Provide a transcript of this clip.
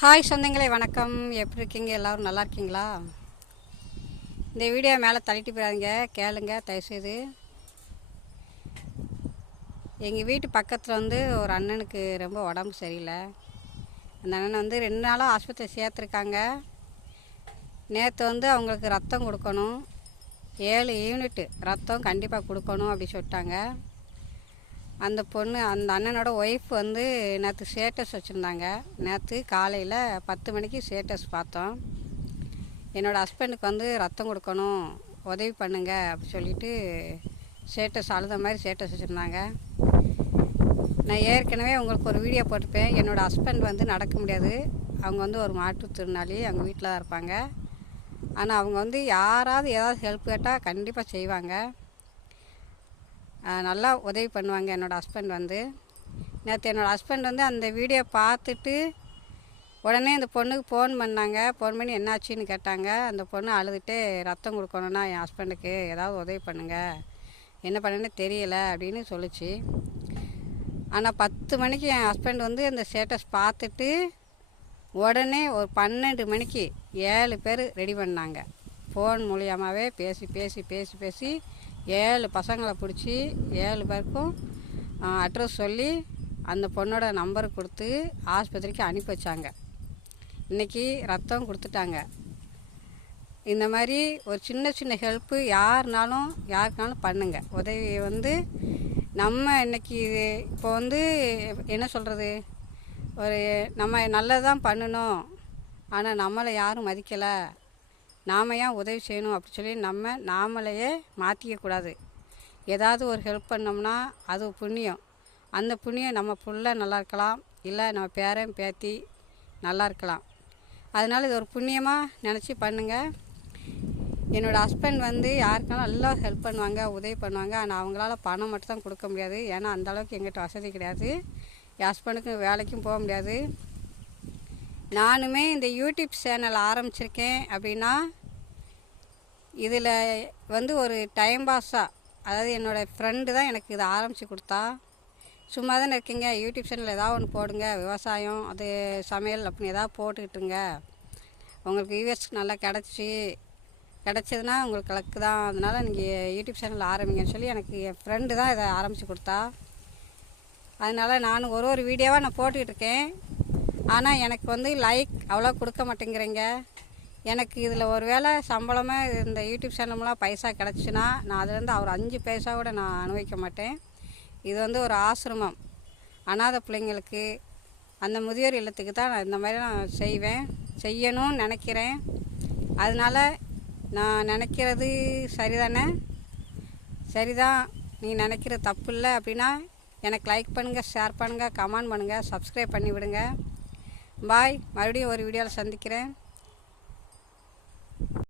Hi சொந்தங்களே, வணக்கம். எப்படி இருக்கீங்க? எல்லோரும் நல்லா இருக்கீங்களா? இந்த வீடியோ மேலே தள்ளிட்டு போயிடாதீங்க, கேளுங்க தயவுசெய்து. எங்கள் வீட்டு பக்கத்தில் ஒரு அண்ணனுக்கு ரொம்ப உடம்பு சரியில்லை. அந்த அண்ணனை 2 நாளாக ஆஸ்பத்திரி சேர்த்துருக்காங்க. நேற்று அவங்களுக்கு ரத்தம் கொடுக்கணும், 7 யூனிட்டு ரத்தம் கண்டிப்பாக கொடுக்கணும் அப்படி சொல்லிட்டாங்க. அந்த அண்ணனோட ஒய்ஃப் நேற்று ஸ்டேட்டஸ் வச்சுருந்தாங்க. நேற்று காலையில் 10 மணிக்கு ஸ்டேட்டஸ் பார்த்தோம். என்னோடய ஹஸ்பண்டுக்கு ரத்தம் கொடுக்கணும், உதவி பண்ணுங்க அப்படி சொல்லிட்டு ஸ்டேட்டஸ் அழுத மாதிரி ஸ்டேட்டஸ் வச்சுருந்தாங்க. நான் ஏற்கனவே உங்களுக்கு ஒரு வீடியோ போட்டிருப்பேன். என்னோடய ஹஸ்பண்ட் நடக்க முடியாது. அவங்க ஒரு மாற்றுத்திறனாளி, அவங்க வீட்டில் தான் இருப்பாங்க. ஆனால் அவங்க யாராவது ஏதாவது ஹெல்ப் கேட்டால் கண்டிப்பாக செய்வாங்க, நல்லா உதவி பண்ணுவாங்க. என்னோடய ஹஸ்பண்ட் நேற்று என்னோடய ஹஸ்பண்ட் அந்த வீடியோ பார்த்துட்டு உடனே அந்த பொண்ணுக்கு ஃபோன் பண்ணாங்க. ஃபோன் பண்ணி என்னாச்சுன்னு கேட்டாங்க. அந்த பொண்ணு அழுதுகிட்டே ரத்தம் கொடுக்கணுன்னா என் ஹஸ்பண்டுக்கு ஏதாவது உதவி பண்ணுங்கள், என்ன பண்ணுன்னு தெரியலை அப்படின்னு சொல்லிச்சு. ஆனால் 10 மணிக்கு என் ஹஸ்பண்ட் அந்த ஸ்டேட்டஸ் பார்த்துட்டு உடனே ஒரு 12 மணிக்கு 7 பேர் ரெடி பண்ணாங்க. ஃபோன் மூலியமாகவே பேசி பேசி பேசி பேசி 7 பசங்களை பிடிச்சி 7 பேருக்கும் அட்ரஸ் சொல்லி அந்த பொண்ணோட நம்பர் கொடுத்து ஆஸ்பத்திரிக்கு அனுப்பி வச்சாங்க. இன்றைக்கி ரத்தம் கொடுத்துட்டாங்க. இந்த மாதிரி ஒரு சின்ன சின்ன ஹெல்ப்பு யாருக்குனாலும் பண்ணுங்கள். உதவி நம்ம இன்றைக்கி இப்போ என்ன சொல்கிறது, நம்ம நல்லது தான் பண்ணணும், ஆனால் நம்மளை யாரும் மதிக்கலை, நாம் ஏன் உதவி செய்யணும் அப்படி சொல்லி நாமளையே மாற்றிக்கக்கூடாது. ஏதாவது ஒரு ஹெல்ப் பண்ணோம்னா அது புண்ணியம். அந்த புண்ணியம் நம்ம புள்ள நல்லா இருக்கலாம், இல்லை நம்ம பேரன் பேத்தி நல்லா இருக்கலாம். அதனால் இது ஒரு புண்ணியமாக நினச்சி பண்ணுங்கள். என்னோடய ஹஸ்பண்ட் யாருக்காலும் நல்லா ஹெல்ப் பண்ணுவாங்க, உதவி பண்ணுவாங்க. ஆனால் அவங்களால பணம் மட்டும் தான் கொடுக்க முடியாது. ஏன்னா அந்தளவுக்கு எங்கிட்ட வசதி கிடையாது. என் ஹஸ்பண்டுக்கு வேலைக்கும் போக முடியாது. நானுமே இந்த யூடியூப் சேனல் ஆரம்பிச்சிருக்கேன் அப்படின்னா இதில் ஒரு டைம் பாஸாக, அதாவது என்னோடய ஃப்ரெண்டு தான் எனக்கு இதை ஆரம்பித்து கொடுத்தா. சும்மா தானே இருக்கீங்க, யூடியூப் சேனல் ஏதாவது ஒன்று போடுங்க, விவசாயம் அது சமையல் அப்படின்னு ஏதாவது போட்டுக்கிட்டுருங்க, உங்களுக்கு வியூவர்ஸ் நல்லா கிடச்சதுன்னா உங்களுக்கு லக்கு தான், அதனால் நீங்கள் யூடியூப் சேனல் ஆரம்பிங்கன்னு சொல்லி எனக்கு என் ஃப்ரெண்டு தான் இதை ஆரம்பித்து கொடுத்தா. அதனால் நான் ஒரு வீடியோவாக நான் போட்டுக்கிட்டு இருக்கேன். ஆனால் எனக்கு லைக் அவ்வளோ கொடுக்க மாட்டேங்கிறீங்க. எனக்கு இதில் ஒரு வேளை சம்பளமாக இந்த யூடியூப் சேனல்லாம் பைசா கிடச்சின்னா நான் அதுலேருந்து ஒரு 5 பைசா கூட நான் அனுபவிக்க மாட்டேன். இது ஒரு ஆசிரமம், அனாதை பிள்ளைங்களுக்கு, அந்த முதியோர் இல்லத்துக்கு தான் நான் இந்த மாதிரி நான் செய்யணும்னு நினைக்கிறேன். அதனால் நான் நினைக்கிறது சரிதானே? சரிதான். நீ நினைக்கிறது தப்பு இல்லை அப்படின்னா எனக்கு லைக் பண்ணுங்கள், ஷேர் பண்ணுங்கள், கமெண்ட் பண்ணுங்கள், சப்ஸ்கிரைப் பண்ணி விடுங்க. பாய். மறுபடியும் ஒரு வீடியோவில் சந்திக்கிறேன்.